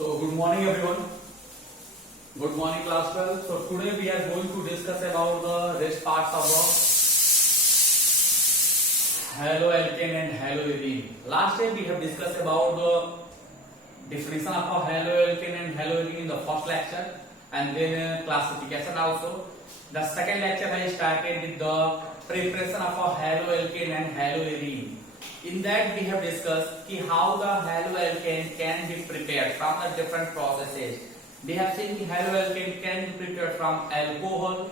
So good morning everyone. Good morning class 12. So today we are going to discuss about the rest parts of the haloalkane and haloarine. Last time we have discussed about the definition of a haloalkane and haloarine in the first lecture and then classification also. The second lecture I started with the preparation of a haloalkane and haloarine. In that we have discussed how the haloalkane can be prepared from the different processes. We have seen haloalkane can be prepared from alcohol,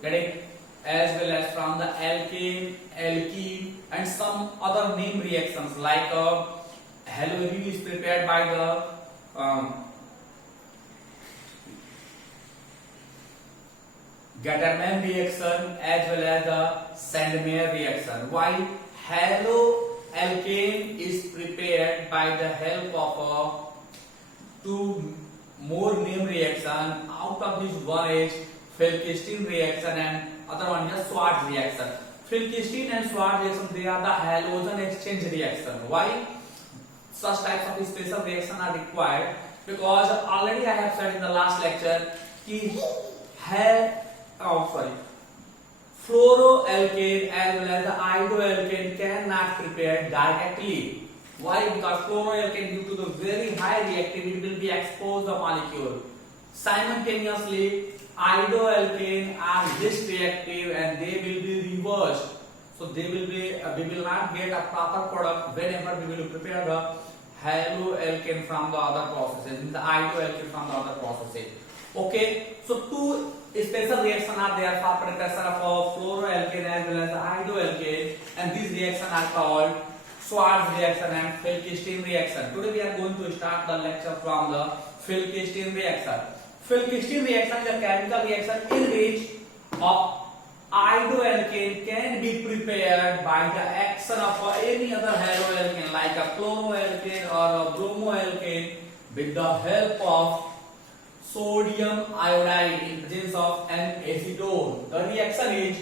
correct, as well as from the alkane, alkene, and some other name reactions like haloarine is prepared by the Gattermann reaction as well as the Sandmeyer reaction. While haloalkane is prepared by the help of two more name reaction. Out of this, one is Falkenstein reaction and other one is Schwarz reaction. Falkenstein and Schwarz reaction, they are the halogen exchange reaction. Why such types of special reaction are required? Because already I have said in the last lecture fluoroalkane as well as the iodoalkane cannot prepare directly. Why? Because fluoroalkane, due to the very high reactivity, will be exposed the molecule. Simultaneously, iodoalkane are less reactive and they will be reversed. So they will be we will not get a proper product whenever we will prepare the haloalkane from the other processes, the iodoalkane from the other processes. Okay, so two special reactions are there for preparation of fluoroalkane as well as the iodoalkane, and these reactions are called Schwarz reaction and Falkenstein reaction. Today we are going to start the lecture from the Falkenstein reaction. Falkenstein reaction is a chemical reaction in which iodoalkane can be prepared by the action of any other haloalkane like a chloroalkane or a bromoalkane with the help of sodium iodide in presence of an acetone. The reaction is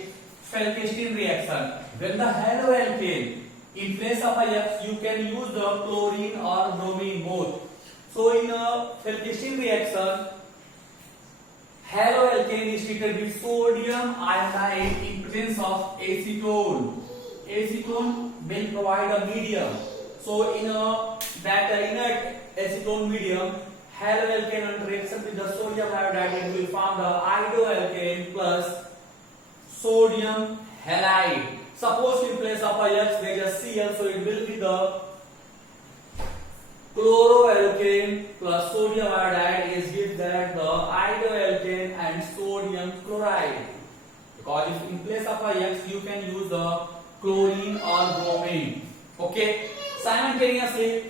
Falkenstein reaction. When the haloalkane, in place of a X, you can use the chlorine or bromine both. So in a Falkenstein reaction, haloalkane is treated with sodium iodide in presence of acetone. Acetone will provide a medium. So in that inert acetone medium, haloalkane on reaction with the sodium iodide, it will form the iodoalkane plus sodium halide. Suppose in place of a X there is a Cl, so it will be the chloroalkane plus sodium iodide is give that the iodoalkane and sodium chloride. Because if in place of a X you can use the chlorine or bromine. Okay. Simultaneously,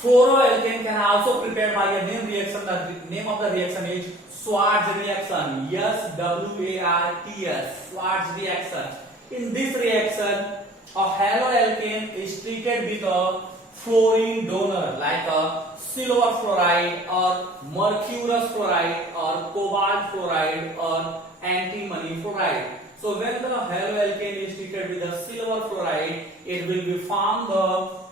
fluoroalkane can also prepare by a name reaction. The name of the reaction is Schwarz reaction. SWARTS. Schwarz reaction. In this reaction, a haloalkane is treated with a fluorine donor like a silver fluoride or mercurous fluoride or cobalt fluoride or antimony fluoride. So when the haloalkane is treated with a silver fluoride, it will be formed the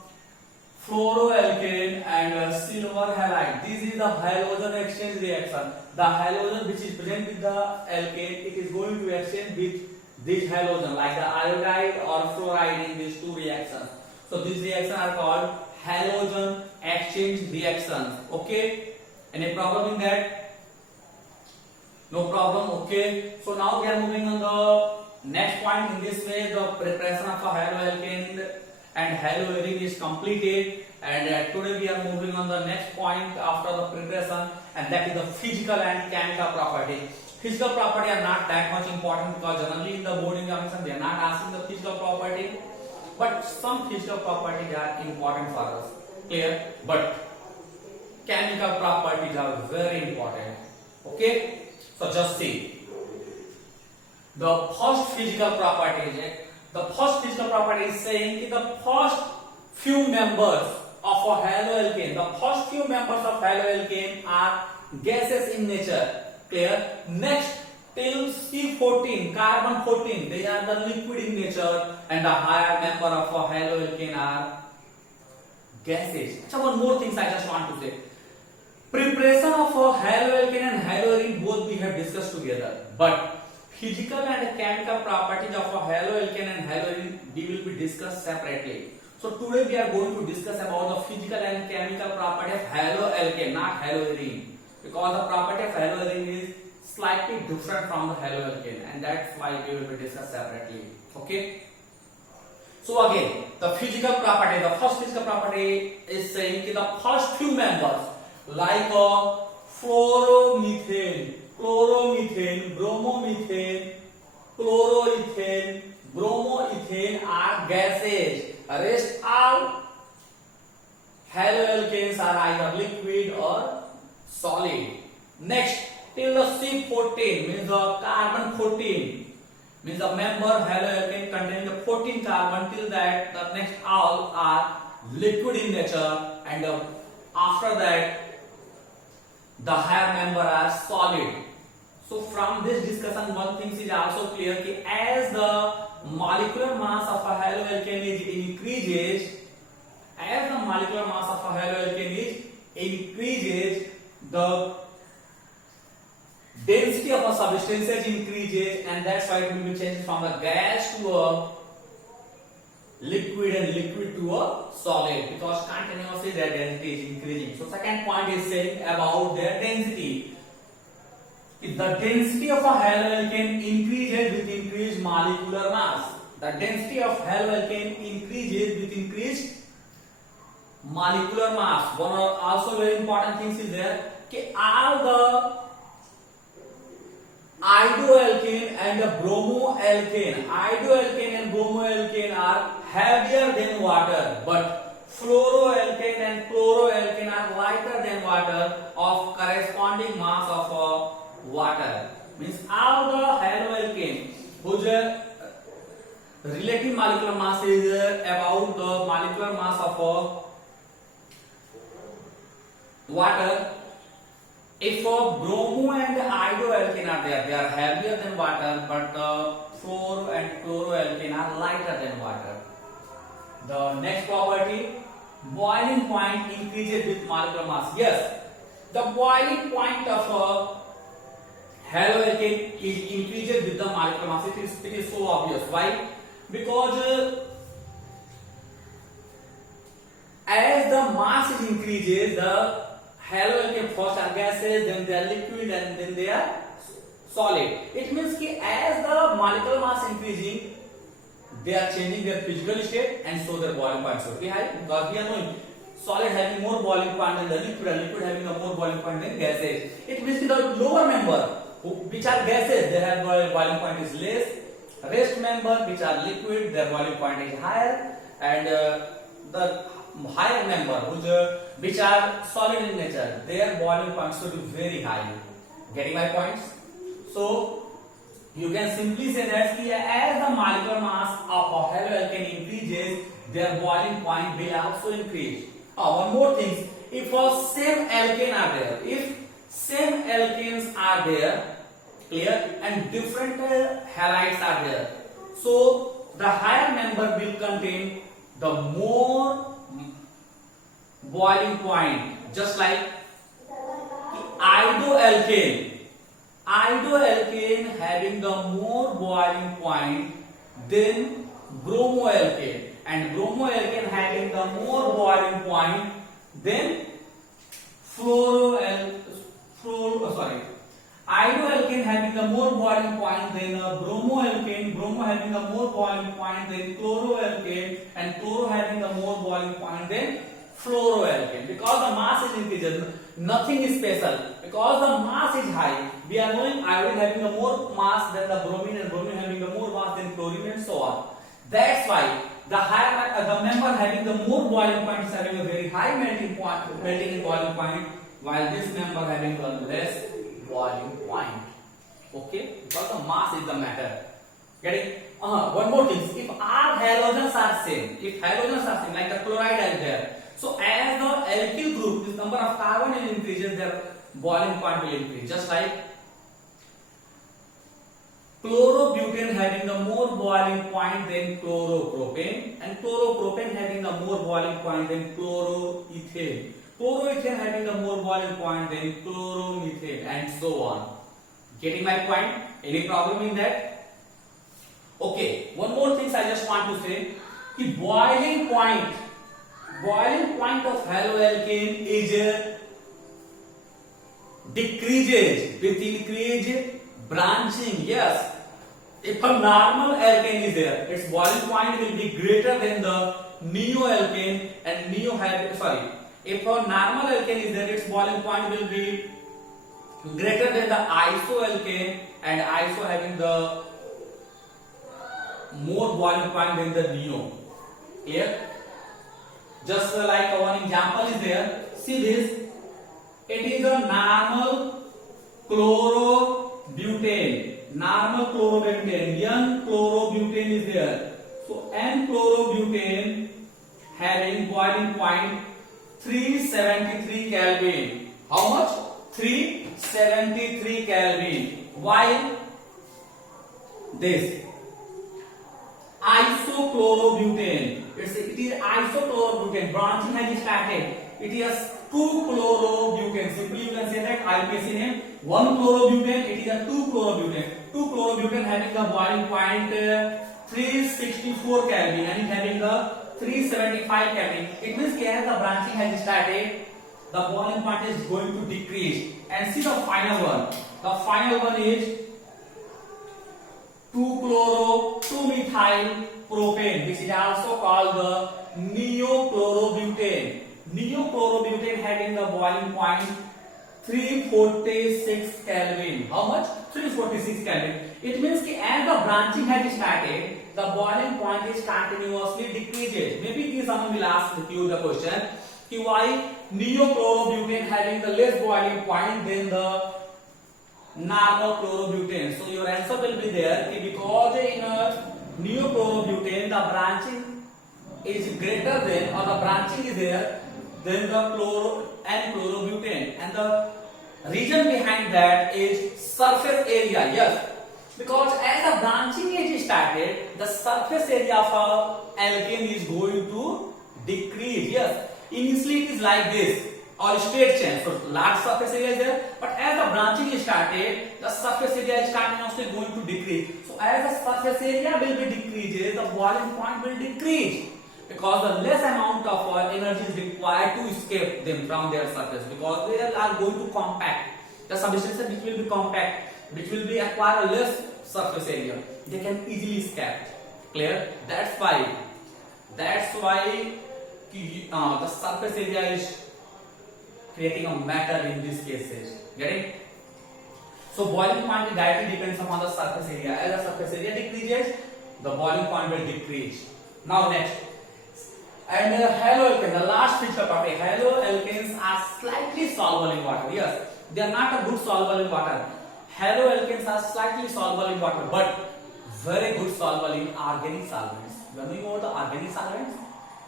fluoroalkane and silver halide. This is the halogen exchange reaction. The halogen which is present with the alkane, it is going to exchange with this halogen like the iodide or fluoride in these two reactions. So these reactions are called halogen exchange reactions. Okay? Any problem in that? No problem. Okay. So now we are moving on the next point. In this way, the preparation of a haloalkane and haloarine is completed, and today we are moving on the next point after the preparation, and that is the physical and chemical property. Physical property are not that much important because generally in the board examination they are not asking the physical property, but some physical properties are important for us. Clear? But chemical properties are very important. Okay? So just see the first physical property is the first physical property is saying that the first few members of a haloalkane, the first few members of haloalkane are gases in nature. Clear? Next, till C14, carbon 14, they are the liquid in nature, and the higher member of a haloalkane are gases. Achha, one more thing I just want to say. Preparation of a haloalkane and haloarine both we have discussed together, but physical and chemical properties of a haloalkane and haloarine we will be discussed separately. So today we are going to discuss about the physical and chemical property of haloalkane, not haloarine, because the property of haloarine is slightly different from the haloalkane, and that's why we will be discussed separately. Okay. So again, the physical property, the first physical property is saying that the first few members like fluoromethane, chloromethane, bromomethane, chloroethane, bromoethane are gases. Rest all haloalkanes are either liquid or solid. Next, till the C14 means the carbon 14 means the member haloalkane containing the 14 carbon. Till that, the next all are liquid in nature, and after that the higher member are solid. So from this discussion, one thing is also clear कि as the molecular mass of a haloalkane is increases, as the molecular mass of a haloalkane is increases, the density of a substance increases, and that's why it will be changed from a gas to a liquid and liquid to a solid, because continuously their density is increasing. So second point is saying about their density. If the density of a haloalkane increases with increased molecular mass, the density of haloalkane increases with increased molecular mass. One also very important things is there कि all the iodoalkane and the bromoalkane, iodoalkane and bromoalkane are heavier than water, but fluoroalkane and chloroalkane are lighter than water of corresponding mass of water. Means all the haloalkane whose relative molecular mass is about the molecular mass of water. If bromo and iodoalkane are there, they are heavier than water, but fluoro and chloroalkane are lighter than water. The next property, boiling point increases with molecular mass. Yes, the boiling point of haloalkane is increases with the molecular mass. It is so obvious. Why? Because as the mass is increases, the haloalkane first are gases, then they are liquid, and then they are solid. It means कि as the molecular mass increasing, they are changing their physical state, and so their boiling point should be high, because we are knowing solid having more boiling point than the liquid, and liquid having a more boiling point than gases. It means the lower member, which are gases, their boiling point is less. Rest member, which are liquid, their boiling point is higher, and the higher member, which are solid in nature, their boiling point should be very high. Getting my points? So you can simply say that as the molecular mass of a haloalkane increases, their boiling point will also increase. One more thing, if same alkane are there, if same alkanes are there, clear, and different halides are there, so the higher member will contain the more boiling point, just like iodoalkane having the more boiling point than bromoalkane, and bromoalkane having the more boiling point than iodoalkane having the more boiling point than bromoalkane, bromo having the more boiling point than chloroalkane, and chloro having the more boiling point than fluoroalkane. Because the mass is increased, nothing is special. Because the mass is high, we are knowing iodine having a more mass than the bromine, and bromine having a more mass than chlorine, and so on. That's why the higher the member having the more boiling point is having a very high melting and boiling point, while this member having a less boiling point. Okay, because the mass is the matter. Getting? One more thing. If all halogens are same, like the chloride is there, so as the alkyl group, this number of carbon will increases, their boiling point will increase. Just like Chlorobutane having the more boiling point than chloropropane, and chloropropane having the more boiling point than chloroethane. Chloroethane having the more boiling point than chloromethane, and so on. Getting my point? Any problem in that? Okay. One more thing I just want to say. कि boiling point of haloalkane is decreases with increased branching. Yes. If a normal alkane is there, its boiling point will be greater than the neoalkane and if a normal alkane is there, its boiling point will be greater than the isoalkane, and iso having the more boiling point than the neo. Clear? Just like one example is there. See this. It is a normal chlorobutane. Normal chlorobutane. N chlorobutane is there. So N chlorobutane having boiling point 373 Kelvin. How much? 373 Kelvin. While this isochlorobutane, it is isochlorobutane, branching has started. It is 2-chlorobutane. Simply you can say that IUPAC name 1-chlorobutane. It is a 2-chlorobutane. 2-chlorobutane having the boiling point 364 Kelvin and having the 375 Kelvin. It means here the branching has started. The boiling point is going to decrease. And see the final one. The final one is 2-chloro-2-methyl propane, which is also called the neochlorobutane. Neochlorobutane having the boiling point 346 Kelvin. How much? 346 Kelvin. It means that as the branching has started, the boiling point is continuously decreases. Maybe someone will ask you the question, why neochlorobutane having the less boiling point than the normal chlorobutane? So your answer will be there because in neochlorobutane the branching is greater than, or the branching is there than the chloro and chlorobutane, and the reason behind that is surface area. Yes, because as the branching is started, the surface area of a alkane is going to decrease. Yes, initially it is like this or straight chain, so large surface area is there, but as the branching is started, the surface area is continuously going to decrease. So as the surface area will be decreases, the boiling point will decrease, because the less amount of energy is required to escape them from their surface, because they are going to compact. The substances which will be compact, which will be acquire less surface area, they can easily escape. Clear? That's why the surface area is creating a matter in these cases. Getting? So boiling point directly depends upon the surface area. As the surface area decreases, the boiling point will decrease. Now next, and haloalkane, the last feature topic. Haloalkanes are slightly soluble in water. Yes, they are not a good soluble in water. Haloalkanes are slightly soluble in water, but very good soluble in organic solvents. You know the organic solvents?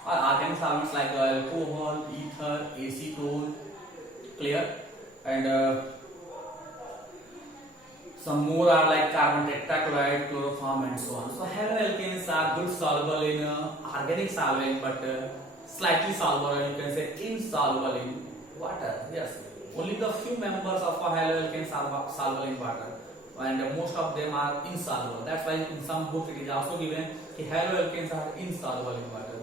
Organic solvents like alcohol, ether, acetone. Clear? And some more are like carbon tetrachloride, chloroform, and so on. So haloalkanes are good soluble in organic solvent, but slightly soluble, you can say insoluble in water. Yes, only the few members of haloalkanes are soluble in water, and most of them are insoluble. That's why in some books it is also given that haloalkanes are insoluble in water.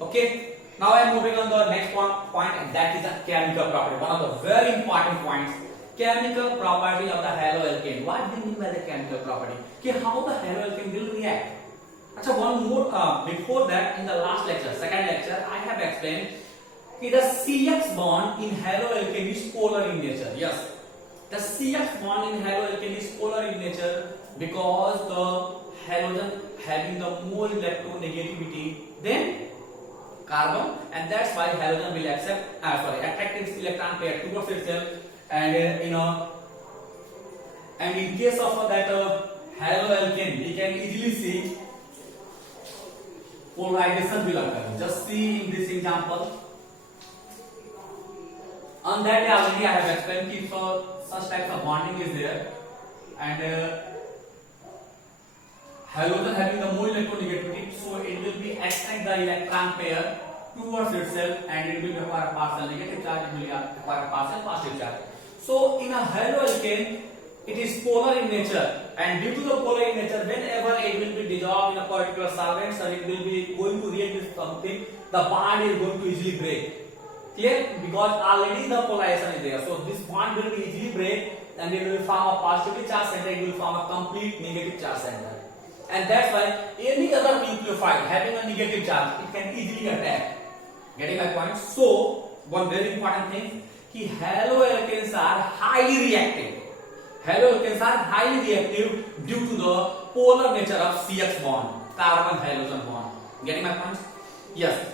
Okay. Now I am moving on to the next point, and that is the chemical property. One of the very important points. Chemical property of the haloalkane. What do you mean by the chemical property? How the haloalkane will react. Achha, one more before that, in the last lecture, second lecture, I have explained that the CX bond in haloalkane is polar in nature. Yes, the CX bond in haloalkane is polar in nature because the halogen having the more electronegativity than carbon, and that's why halogen will attract its electron pair towards itself. And and in case of that haloalkane, we can easily see polarization will occur. Just see in this example. On that day already I have explained if such type of bonding is there, and halogen having the more electronegativity, so it will be attract the electron pair towards itself and it will acquire a partial negative charge, it will acquire a partial positive charge. So in a haloalkane, it is polar in nature, and due to the polar in nature, whenever it will be dissolved in a particular solvent, so it will be going to react with something, the bond is going to easily break. Clear? Because already the polarization is there, so this bond will be easily break and it will form a positively charged center, it will form a complete negative charge center. And that's why any other nucleophile having a negative charge, it can easily attack. Getting my point? So, one very important thing, कि haloalkanes are highly reactive. Haloalkanes are highly reactive due to the polar nature of CX bond, carbon halogen bond. Getting my point? Yes.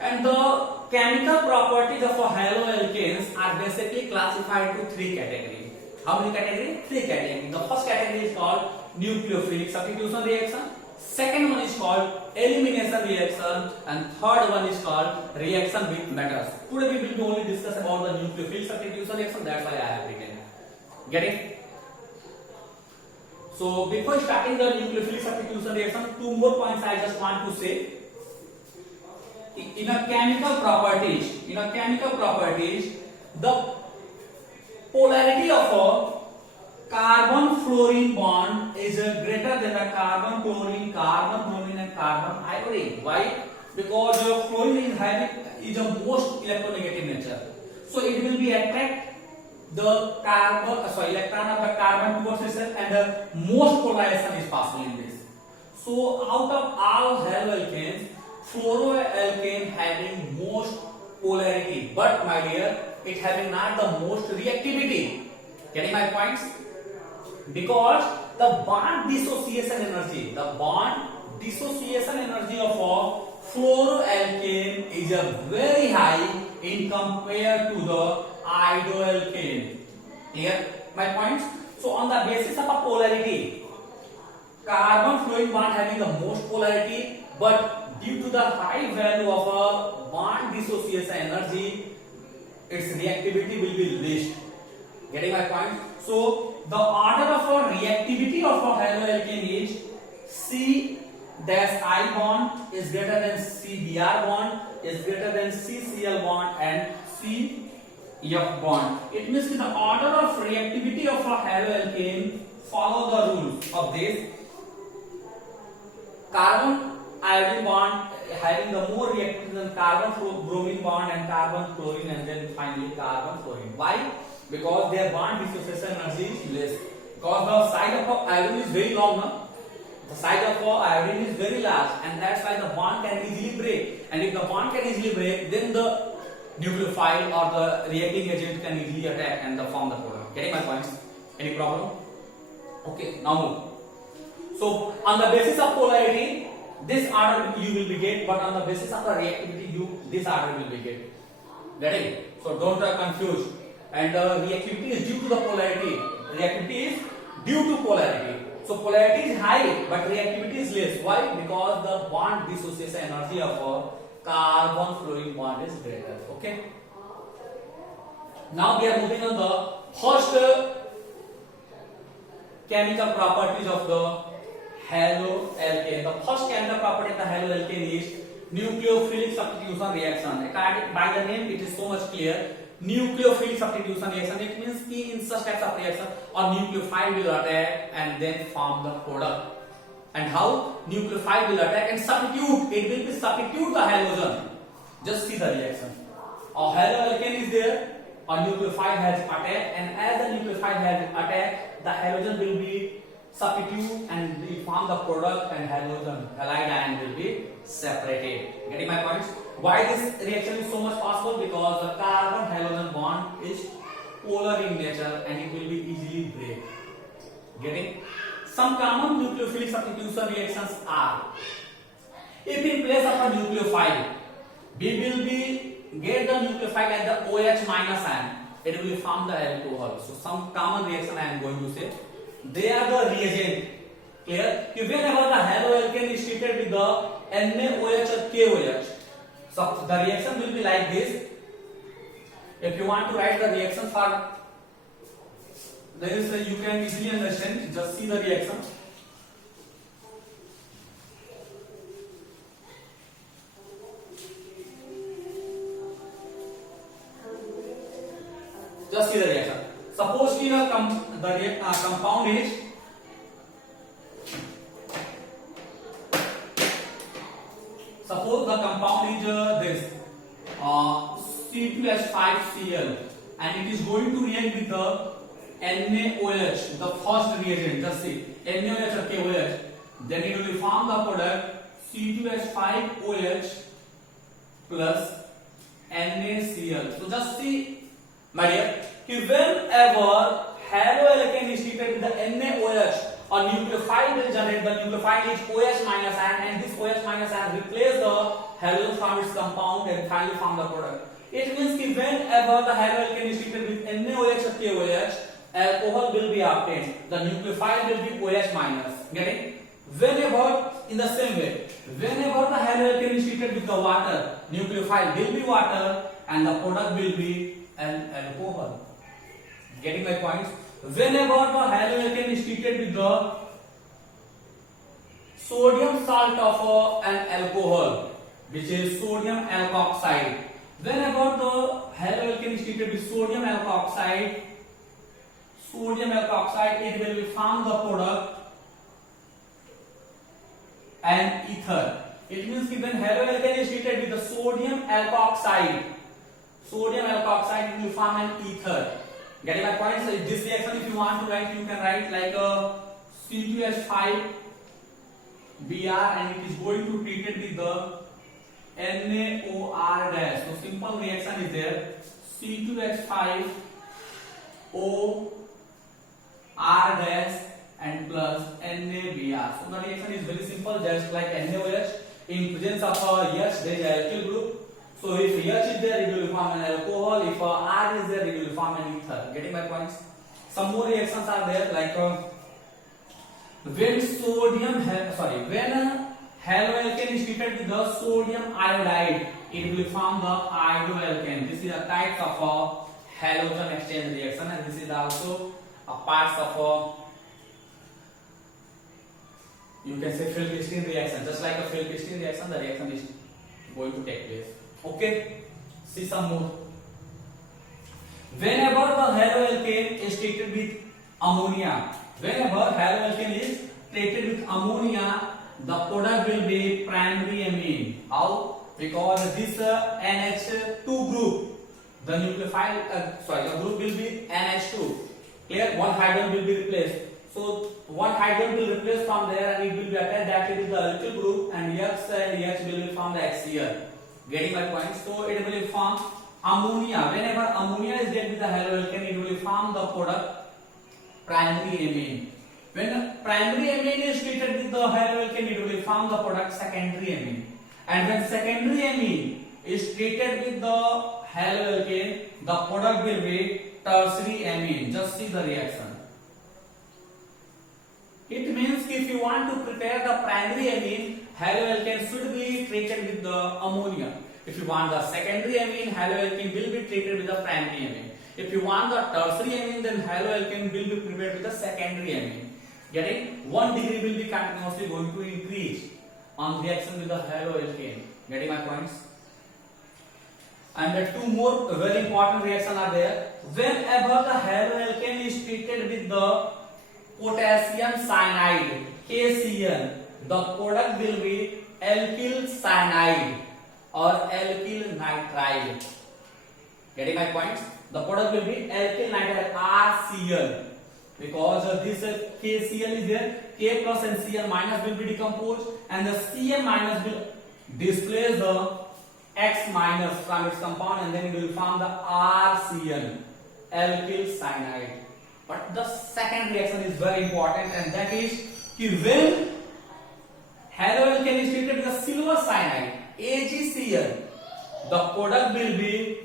And the chemical properties of haloalkanes are basically classified to three categories. How many categories? Three categories. The first category is called nucleophilic substitution reaction. Second one is called elimination reaction, and third one is called reaction with metals. Today we will be only discuss about the nucleophilic substitution reaction. That's why I have written. Get it? So before starting the nucleophilic substitution reaction, two more points I just want to say. In a chemical properties, the polarity of a carbon-fluorine bond is greater than the carbon-chlorine, carbon-bromine, and carbon-iodine. Why? Because fluorine is a most electronegative nature. So it will be attract the electron of the carbon towards itself, and the most polarization is possible in this. So out of all haloalkanes, fluoroalkane having most polarity, but my dear, it having not the most reactivity. Getting my points? Because the bond dissociation energy of a fluoroalkane is a very high in compared to the iodoalkane. Clear my points? So on the basis of a polarity, carbon fluorine bond having the most polarity, but due to the high value of a bond dissociation energy, its reactivity will be least. Getting my point? So the order of a reactivity of a haloalkane is C-I bond is greater than CBr bond is greater than CCl bond and CF bond. It means the order of reactivity of a haloalkane follow the rules of this. Carbon iodine bond having the more reactivity than carbon bromine bond and carbon chlorine, and then finally carbon fluorine. Why? Because their bond dissociation energy is less. Because the side of iodine is very long, no? The side of iodine is very large, and that's why the bond can easily break. And if the bond can easily break, then the nucleophile or the reacting agent can easily attack and form the product. Getting my points? Any problem? Okay, now move. So on the basis of polarity, this order you will be get, but on the basis of the reactivity, this order will be get. Getting? So don't confuse. And reactivity is due to the polarity. Reactivity is due to polarity. So polarity is high, but reactivity is less. Why? Because the bond dissociation energy of a carbon fluorine bond is greater. Okay. Now we are moving on the first chemical properties of the haloalkane. The first chemical property of the haloalkane is nucleophilic substitution reaction. By the name, it is so much clear. Nucleophilic substitution reaction. It means कि in such types of reaction, a nucleophile will attack and then form the product. And how nucleophile will attack and substitute? It will be substitute the halogen. Just see the reaction. A haloalkane is there. A nucleophile has attacked, and as the nucleophile has attacked, the halogen will be substitute and will form the product, and halogen halide ion will be separated. Getting my points? Why this reaction is so much possible? Because the carbon halogen bond is polar in nature and it will be easily break. Getting? Some common nucleophilic substitution reactions are: if in place of a nucleophile, we will be get the nucleophile at the OH minus ion, it will form the alcohol. So some common reaction I am going to say. They are the reagent. Clear? Whenever the haloalkane is treated with the NaOH or KOH, so the reaction will be like this. If you want to write the reaction for this, you can easily understand. Just see the reaction. Just see the reaction. Suppose the compound is this C2H5Cl, and it is going to react with the NaOH, the first reagent. Just see NaOH or KOH. Then it will form the product C2H5OH plus NaCl. So just see, my dear, whenever haloalkane is treated with the NaOH, a nucleophile will generate. The nucleophile is OH minus ion, and this OH minus ion replace the halogen from its compound and finally form the product. It means that whenever the haloalkane is treated with NaOH or KOH, alcohol will be obtained. The nucleophile will be OH minus. Getting? Whenever, in the same way, whenever the haloalkane is treated with the water, nucleophile will be water and the product will be an alcohol. Getting my points? Whenever the haloalkane is treated with the sodium salt of an alcohol, which is sodium alkoxide. Whenever the haloalkane is treated with sodium alkoxide, it will form the product an ether. It means that when haloalkane is treated with the sodium alkoxide, it will form an ether. Getting my point? So this reaction, if you want to write, you can write like a C2H5Br, and it is going to treat it with the NaOR dash. So simple reaction is there. C2H5O R dash and plus NaBr. So the reaction is very simple, just like NaOH. In presence of H, there is alkyl group. So if H is there, it will form an alcohol. If R is there, it will form an ether. Getting my points? Some more reactions are there, like when haloalkane is treated with the sodium iodide, it will form the iodoalkane. This is a type of halogen exchange reaction, and this is also a part of you can say Phil-Christine reaction. Just like a Phil-Christine reaction, the reaction is going to take place. Okay, see some more. Whenever the haloalkane is treated with ammonia, the product will be primary amine. How? Because this NH2 group, the nucleophile, the group will be NH2. Clear? One hydrogen will be replaced. So one hydrogen will replace from there, and it will be attached directly to the alkyl group, and X and H will be from the HCl. Getting my point? So it will form ammonia. Whenever ammonia is there with the haloalkane, it will form the product primary amine. When primary amine is treated with the haloalkane, it will form the product secondary amine. And when secondary amine is treated with the haloalkane, the product will be tertiary amine. Just see the reaction. It means if you want to prepare the primary amine, haloalkane should be treated with the ammonia. If you want the secondary amine, haloalkane will be treated with the primary amine. If you want the tertiary amine, then haloalkane will be prepared with the secondary amine. Getting? 1 degree will be continuously going to increase on reaction with the haloalkane. Getting my points? And two more very important reactions are there. Whenever the haloalkane is treated with the potassium cyanide, KCl, the product will be alkyl cyanide or alkyl nitride. Getting my points? The product will be alkyl nitride, RCl. Because this KCl is there, K plus and Cl minus will be decomposed, and the Cl minus will displace the X minus from its compound, and then it will form the RCl, alkyl cyanide. But the second reaction is very important, and that is when haloalkane is treated with a silver cyanide, AgCl, the product will be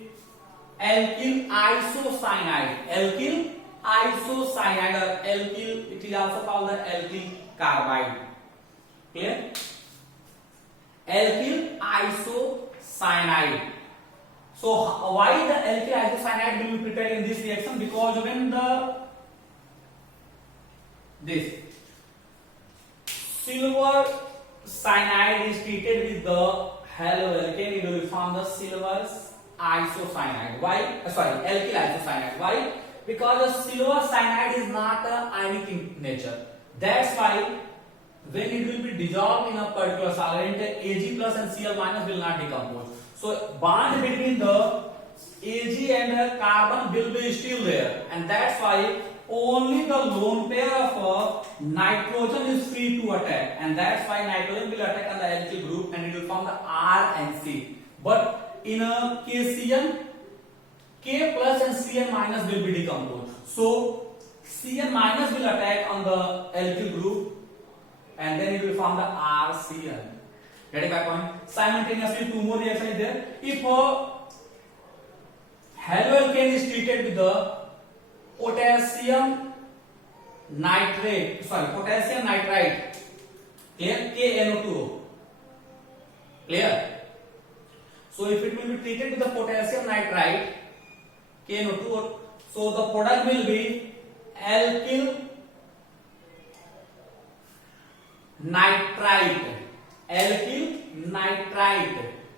alkyl isocyanide. Alkyl isocyanide or alkyl, it is also called the alkyl carbide. Clear? Alkyl isocyanide. So why the alkyl isocyanide will be prepared in this reaction? Because when this silver cyanide is treated with the haloalkane, it will form the silver isocyanide. Why? Sorry, alkyl isocyanide. Why? Because the silver cyanide is not ionic in nature. That's why when it will be dissolved in a particular solvent, Ag plus and Cl minus will not decompose. So bond between the Ag and carbon will be still there, and that's why only the lone pair of nitrogen is free to attack, and that's why nitrogen will attack on the alkyl group and it will form the R and C. But in a KCN, K plus and Cn minus will be decomposed. So Cn minus will attack on the alkyl group and then it will form the RCN. Getting my point? Simultaneously, two more reactions is there. If haloalkane is treated with the potassium nitrate, potassium nitrite, clear? KNO2O, clear? So if it will be treated with the potassium nitrite, KNO2O, so the product will be alkyl nitrite,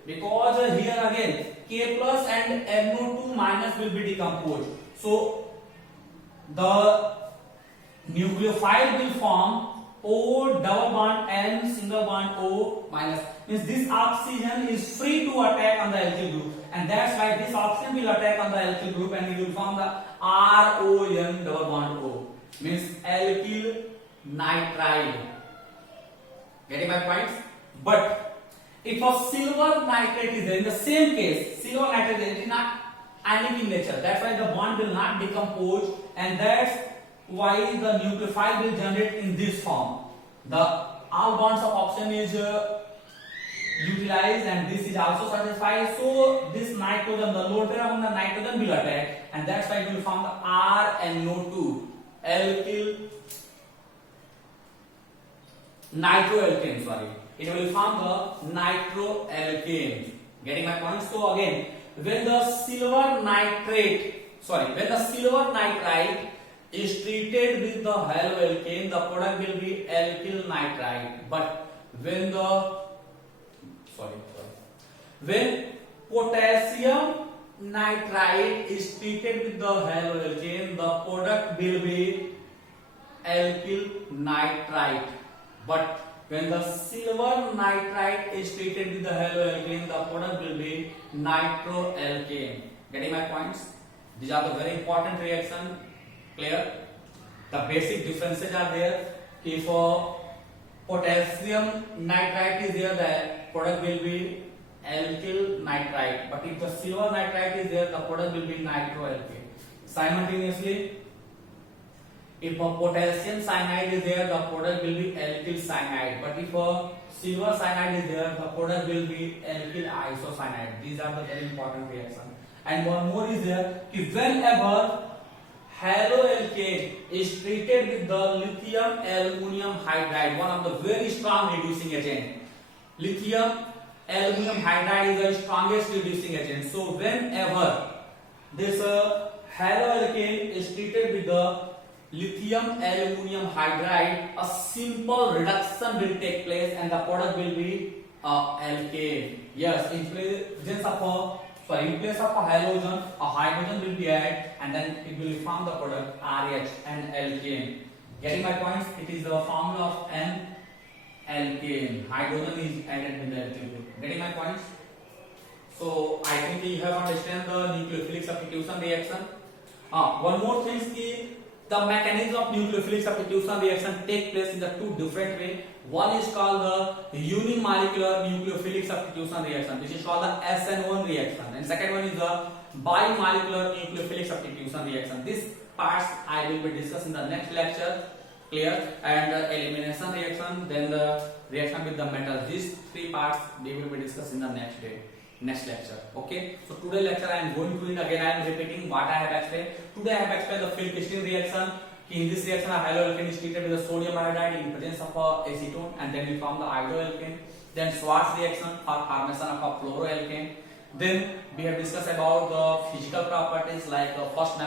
because here again K plus and NO2 minus will be decomposed. So the nucleophile will form O double bond N single bond O minus, means this oxygen is free to attack on the alkyl group, and that's why this oxygen will attack on the alkyl group and it will form the RON double bond O, means alkyl nitride. Getting my points? But if a silver nitrate is there, in the same case, silver nitrate is not ionic in nature. That's why the bond will not decompose, and that's why the nucleophile will generate in this form. The all bonds of oxygen is utilized, and this is also satisfied. So this nitrogen, the lone pair of the nitrogen will attack, and that's why it will form the RNO2, alkyl nitroalkane. Sorry, it will form the nitroalkane. Getting my point? So again, when the silver nitrite is treated with the haloalkane, the product will be alkyl nitrite. But when when potassium nitrite is treated with the haloalkane, the product will be alkyl nitrite. But when the silver nitrite is treated with the haloalkane, the product will be nitroalkane. Getting my points? These are the very important reaction. Clear? The basic differences are there. If potassium nitrite is there, the product will be alkyl nitrite. But if the silver nitrite is there, the product will be nitroalkane. Simultaneously, if a potassium cyanide is there, the product will be alkyl cyanide. But if a silver cyanide is there, the product will be alkyl isocyanide. These are the very important reactions. And one more is there, whenever haloalkane is treated with the lithium aluminum hydride, one of the very strong reducing agent. Lithium aluminum hydride is the strongest reducing agent. So whenever this haloalkane is treated with the lithium aluminum hydride, a simple reduction will take place and the product will be alkane. Yes, in place of a halogen, a hydrogen will be added and then it will form the product RH and alkane. Getting my points? It is the formula of an alkane. Hydrogen is added in the alkane group. Getting my points? So I think you have understand the nucleophilic substitution reaction. One more thing is the mechanism of nucleophilic substitution reaction take place in the two different ways. One is called the unimolecular nucleophilic substitution reaction, which is called the SN1 reaction, and second one is the bimolecular nucleophilic substitution reaction. These parts I will be discussing in the next lecture. Clear? And elimination reaction, then the reaction with the metal. These three parts we will be discussing in the next lecture. Okay, so today lecture I am going to again I am repeating what I have explained. Today I have explained the Filk-Stein reaction. In this reaction, a haloalkane is treated with the sodium iodide in presence of acetone, and then we form the iodoalkane. Then Schwarz reaction for formation of a fluoroalkane. Then we have discussed about the physical properties like the first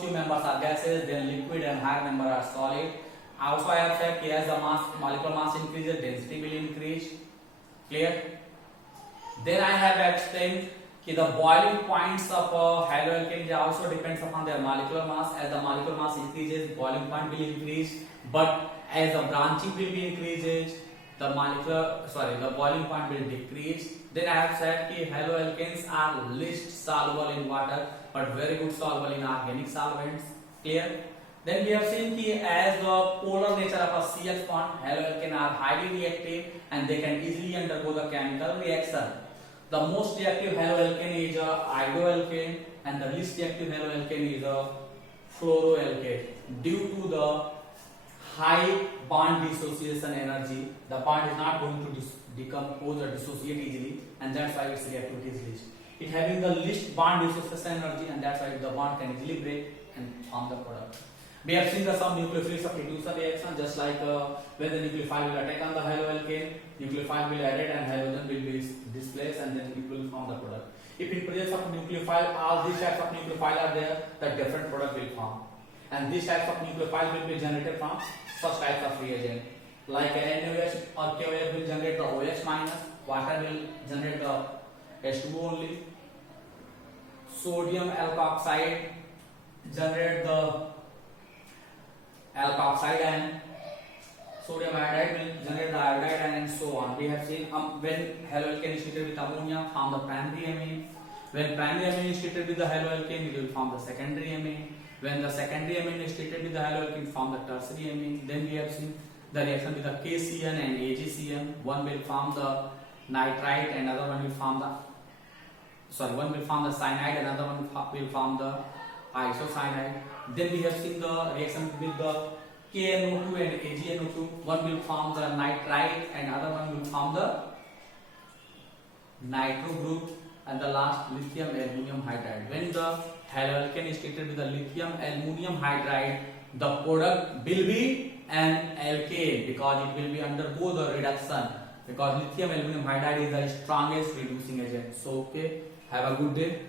two members are gases, then liquid, and higher member are solid. Also I have said as the molecular mass increases, density will increase. Clear? Then I have explained the boiling points of haloalkane also depends upon their molecular mass. As the molecular mass increases, boiling point will increase, but as the branching will be increases, the boiling point will decrease. Then I have said that haloalkanes are least soluble in water but very good soluble in organic solvents. Clear? Then we have seen that as the polar nature of a CH bond, haloalkane are highly reactive and they can easily undergo the chemical reaction. The most reactive haloalkane is iodoalkane and the least reactive haloalkane is fluoroalkane. Due to the high bond dissociation energy, the bond is not going to decompose or dissociate easily, and that's why its reactivity is least. It having the least bond dissociation energy, and that's why the bond can easily break and form the product. We have seen some nucleophile substitution reaction, just like when the nucleophile will attack on the haloalkane, nucleophile will add it and halogen will be displaced, and then it will form the product. If in presence of nucleophile, all these types of nucleophile are there, the different product will form. And these types of nucleophile will be generated from such types of reagent. Like NaOH or KOH will generate the OH minus, water will generate the H2O only, sodium alkoxide generate the alkoxide ion, sodium iodide will generate the iodide ion, and so on. We have seen when haloalkane is treated with ammonia, form the primary amine. When primary amine is treated with the haloalkane, it will form the secondary amine. When the secondary amine is treated with the haloalkane, form the tertiary amine. Then we have seen the reaction with the KCN and AgCN. One will form the nitrite, and another one will form the cyanide, another one will form the isocyanide. Then we have seen the reaction with the KNO2 and AgNO2. One will form the nitrite and other one will form the nitro group, and the last lithium aluminum hydride. When the haloalkane is treated with the lithium aluminum hydride, the product will be an alkane because it will be undergo the reduction, because lithium aluminum hydride is the strongest reducing agent. So okay, have a good day.